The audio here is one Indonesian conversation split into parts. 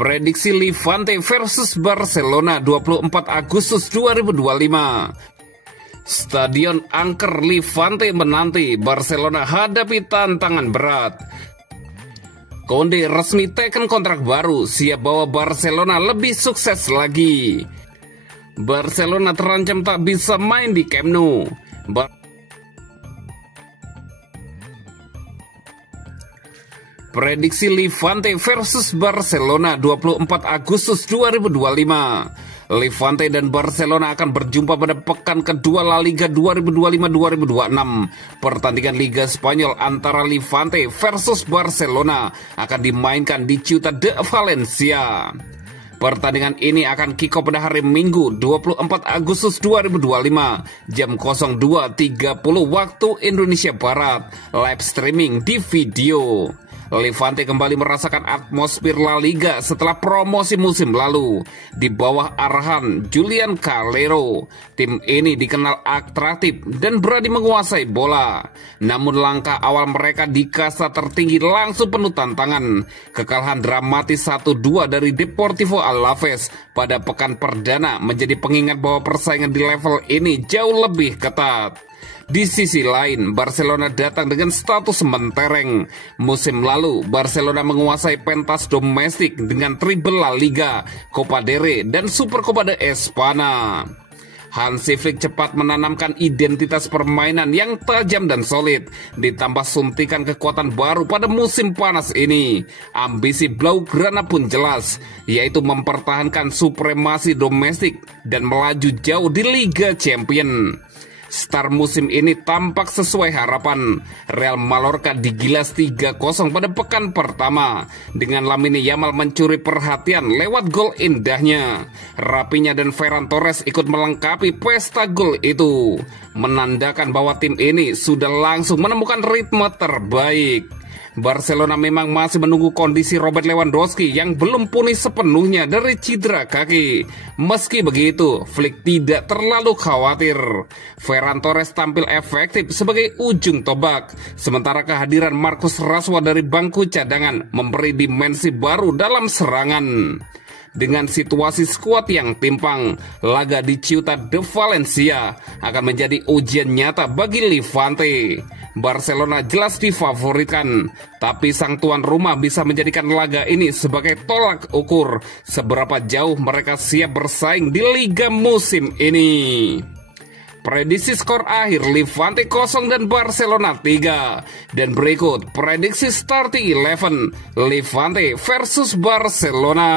Prediksi Levante versus Barcelona 24 Agustus 2025. Stadion angker Levante menanti, Barcelona hadapi tantangan berat. Konde resmi teken kontrak baru, siap bawa Barcelona lebih sukses lagi. Barcelona terancam tak bisa main di Camp Nou. Prediksi Levante versus Barcelona 24 Agustus 2025. Levante dan Barcelona akan berjumpa pada pekan kedua La Liga 2025-2026. Pertandingan Liga Spanyol antara Levante versus Barcelona akan dimainkan di Ciutat de Valencia. Pertandingan ini akan kick off pada hari Minggu 24 Agustus 2025 jam 02.30 waktu Indonesia Barat. Live streaming di video. Levante kembali merasakan atmosfer La Liga setelah promosi musim lalu. Di bawah arahan Julian Calero, tim ini dikenal atraktif dan berani menguasai bola. Namun langkah awal mereka di kasta tertinggi langsung penuh tantangan. Kekalahan dramatis 1-2 dari Deportivo Alaves pada pekan perdana menjadi pengingat bahwa persaingan di level ini jauh lebih ketat. Di sisi lain, Barcelona datang dengan status mentereng. Musim lalu, Barcelona menguasai pentas domestik dengan treble La Liga, Copa del Rey, dan Supercopa de España. Hansi Flick cepat menanamkan identitas permainan yang tajam dan solid, ditambah suntikan kekuatan baru pada musim panas ini. Ambisi Blaugrana pun jelas, yaitu mempertahankan supremasi domestik dan melaju jauh di Liga Champions. Star musim ini tampak sesuai harapan. Real Mallorca digilas 3-0 pada pekan pertama, dengan Lamine Yamal mencuri perhatian lewat gol indahnya. Rapinya dan Ferran Torres ikut melengkapi pesta gol itu, menandakan bahwa tim ini sudah langsung menemukan ritme terbaik. Barcelona memang masih menunggu kondisi Robert Lewandowski yang belum pulih sepenuhnya dari cedera kaki. Meski begitu, Flick tidak terlalu khawatir. Ferran Torres tampil efektif sebagai ujung tombak, sementara kehadiran Marcus Rashford dari bangku cadangan memberi dimensi baru dalam serangan. Dengan situasi skuad yang timpang, laga di Ciutat de Valencia akan menjadi ujian nyata bagi Levante. Barcelona jelas difavoritkan, tapi sang tuan rumah bisa menjadikan laga ini sebagai tolak ukur seberapa jauh mereka siap bersaing di Liga musim ini. Prediksi skor akhir Levante 0 dan Barcelona 3. Dan berikut prediksi starting 11 Levante versus Barcelona.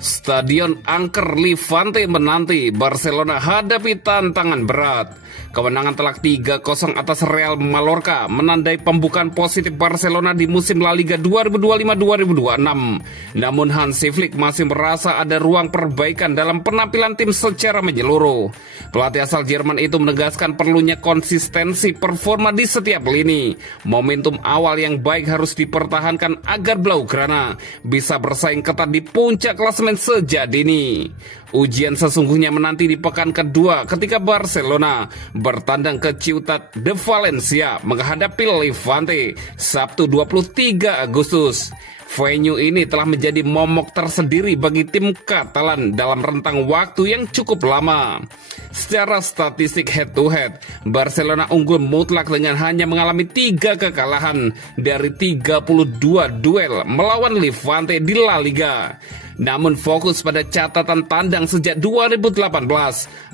Stadion angker Levante menanti, Barcelona hadapi tantangan berat. Kemenangan telak 3-0 atas Real Mallorca menandai pembukaan positif Barcelona di musim La Liga 2025-2026. Namun Hansi Flick masih merasa ada ruang perbaikan dalam penampilan tim secara menyeluruh. Pelatih asal Jerman itu menegaskan perlunya konsistensi performa di setiap lini. Momentum awal yang baik harus dipertahankan agar Blaugrana bisa bersaing ketat di puncak klasemen sejak dini. Ujian sesungguhnya menanti di pekan kedua ketika Barcelona bertandang ke Ciutat de Valencia menghadapi Levante Sabtu 23 Agustus. Venue ini telah menjadi momok tersendiri bagi tim Katalan dalam rentang waktu yang cukup lama. Secara statistik head to head, Barcelona unggul mutlak dengan hanya mengalami 3 kekalahan dari 32 duel melawan Levante di La Liga. Namun fokus pada catatan tandang sejak 2018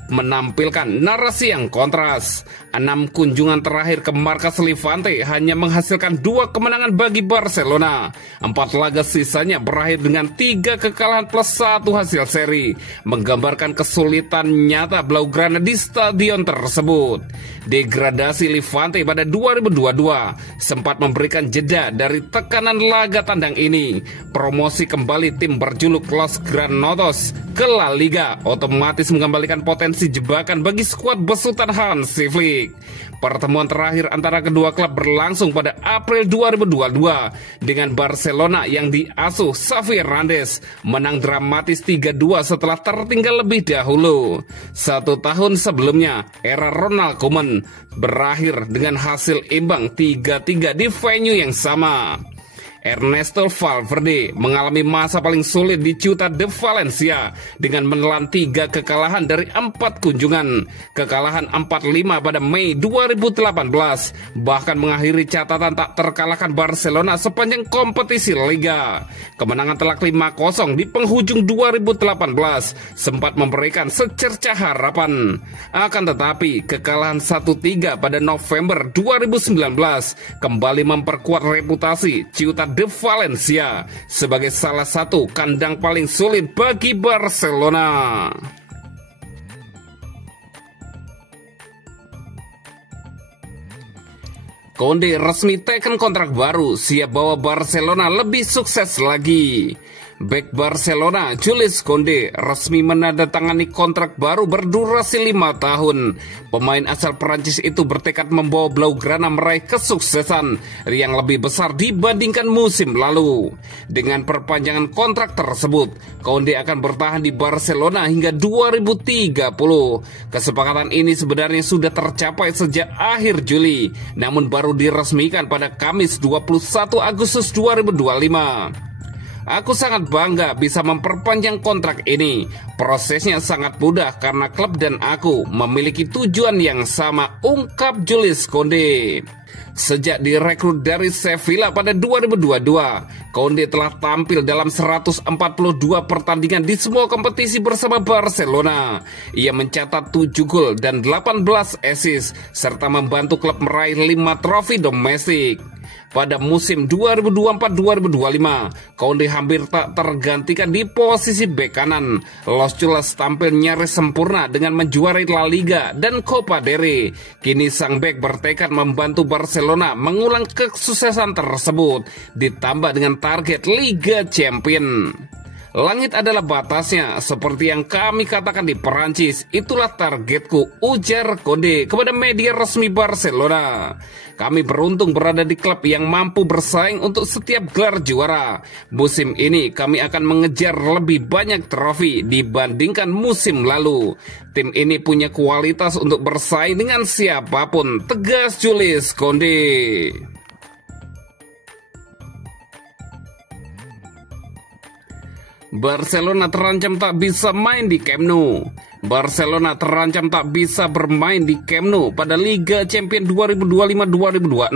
menampilkan narasi yang kontras. 6 kunjungan terakhir ke markas Levante hanya menghasilkan 2 kemenangan bagi Barcelona. 4 laga sisanya berakhir dengan 3 kekalahan plus 1 hasil seri, menggambarkan kesulitan nyata Blaugrana di stadion tersebut. Degradasi Levante pada 2022 sempat memberikan jeda dari tekanan laga tandang ini. Promosi kembali tim berjuluk Los Granotos ke La Liga otomatis mengembalikan potensi potensi jebakan bagi skuad besutan Hansi Flick. Pertemuan terakhir antara kedua klub berlangsung pada April 2022 dengan Barcelona yang diasuh Xavi Hernandez menang dramatis 3-2 setelah tertinggal lebih dahulu. 1 tahun sebelumnya, era Ronald Koeman berakhir dengan hasil imbang 3-3 di venue yang sama. Ernesto Valverde mengalami masa paling sulit di Ciutat de Valencia dengan menelan 3 kekalahan dari 4 kunjungan. Kekalahan 4-5 pada Mei 2018 bahkan mengakhiri catatan tak terkalahkan Barcelona sepanjang kompetisi Liga. Kemenangan telak 5-0 di penghujung 2018 sempat memberikan secercah harapan. Akan tetapi kekalahan 1-3 pada November 2019 kembali memperkuat reputasi Ciutat de Valencia sebagai salah satu kandang paling sulit bagi Barcelona. Koundé resmi teken kontrak baru, siap bawa Barcelona lebih sukses lagi. Bek Barcelona Jules Koundé resmi menandatangani kontrak baru berdurasi 5 tahun. Pemain asal Prancis itu bertekad membawa Blaugrana meraih kesuksesan yang lebih besar dibandingkan musim lalu. Dengan perpanjangan kontrak tersebut, Koundé akan bertahan di Barcelona hingga 2030. Kesepakatan ini sebenarnya sudah tercapai sejak akhir Juli, namun baru diresmikan pada Kamis 21 Agustus 2025. Aku sangat bangga bisa memperpanjang kontrak ini. Prosesnya sangat mudah karena klub dan aku memiliki tujuan yang sama, ungkap Jules Koundé. Sejak direkrut dari Sevilla pada 2022, Koundé telah tampil dalam 142 pertandingan di semua kompetisi bersama Barcelona. Ia mencatat 7 gol dan 18 assist serta membantu klub meraih 5 trofi domestik. Pada musim 2024-2025, Koundé hampir tak tergantikan di posisi bek kanan. Los Chulas tampil nyaris sempurna dengan menjuarai La Liga dan Copa del Rey. Kini sang bek bertekad membantu Barcelona mengulang kesuksesan tersebut, ditambah dengan target Liga Champions. Langit adalah batasnya, seperti yang kami katakan di Perancis. Itulah targetku, ujar Koundé kepada media resmi Barcelona. Kami beruntung berada di klub yang mampu bersaing untuk setiap gelar juara. Musim ini kami akan mengejar lebih banyak trofi dibandingkan musim lalu. Tim ini punya kualitas untuk bersaing dengan siapapun, tegas Jules Koundé. Barcelona terancam tak bisa main di Camp Nou. Barcelona terancam tak bisa bermain di Camp Nou pada Liga Champions 2025-2026.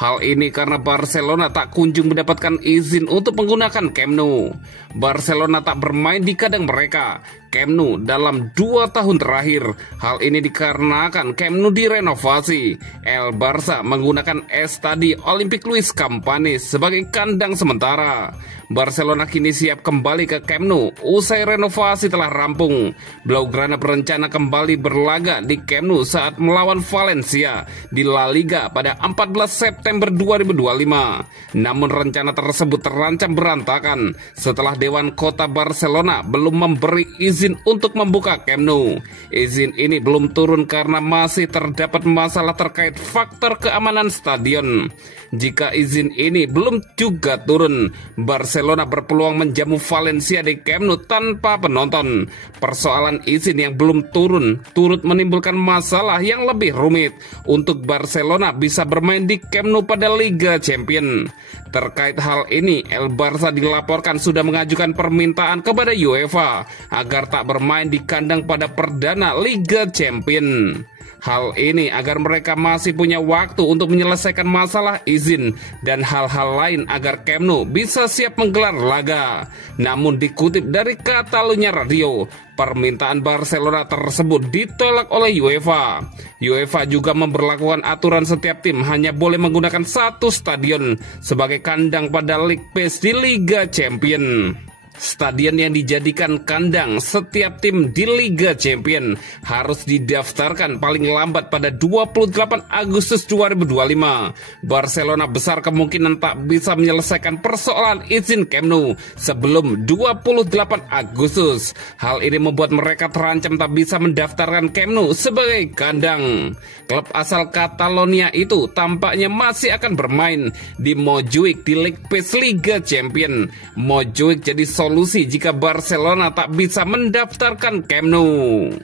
Hal ini karena Barcelona tak kunjung mendapatkan izin untuk menggunakan Camp Nou. Barcelona tak bermain di kandang mereka, Camp Nou, dalam 2 tahun terakhir. Hal ini dikarenakan Camp Nou direnovasi. El Barça menggunakan Estadi Olympique Luis Campanis sebagai kandang sementara. Barcelona kini siap kembali ke Camp Nou usai renovasi telah rampung. Blaugrana berencana kembali berlaga di Camp Nou saat melawan Valencia di La Liga pada 14 September 2025. Namun rencana tersebut terancam berantakan setelah Dewan Kota Barcelona belum memberi izin untuk membuka Camp Nou. Izin ini belum turun karena masih terdapat masalah terkait faktor keamanan stadion. Jika izin ini belum juga turun, Barcelona berpeluang menjamu Valencia di Camp Nou tanpa penonton. Persoalan izin yang belum turun turut menimbulkan masalah yang lebih rumit untuk Barcelona bisa bermain di Camp Nou pada Liga Champions. Terkait hal ini, El Barça dilaporkan sudah mengajukan permintaan kepada UEFA agar tak bermain di kandang pada perdana Liga Champions. Hal ini agar mereka masih punya waktu untuk menyelesaikan masalah izin dan hal-hal lain agar Camp Nou bisa siap menggelar laga. Namun dikutip dari Catalunya Radio, permintaan Barcelona tersebut ditolak oleh UEFA. UEFA juga memberlakukan aturan setiap tim hanya boleh menggunakan 1 stadion sebagai kandang pada League Pass di Liga Champions. Stadion yang dijadikan kandang setiap tim di Liga Champions harus didaftarkan paling lambat pada 28 Agustus 2025. Barcelona besar kemungkinan tak bisa menyelesaikan persoalan izin Camp Nou sebelum 28 Agustus. Hal ini membuat mereka terancam tak bisa mendaftarkan Camp Nou sebagai kandang. Klub asal Catalonia itu tampaknya masih akan bermain di Montjuic di League Pass Liga Champions. Montjuic jadi solusi jika Barcelona tak bisa mendaftarkan Camp Nou.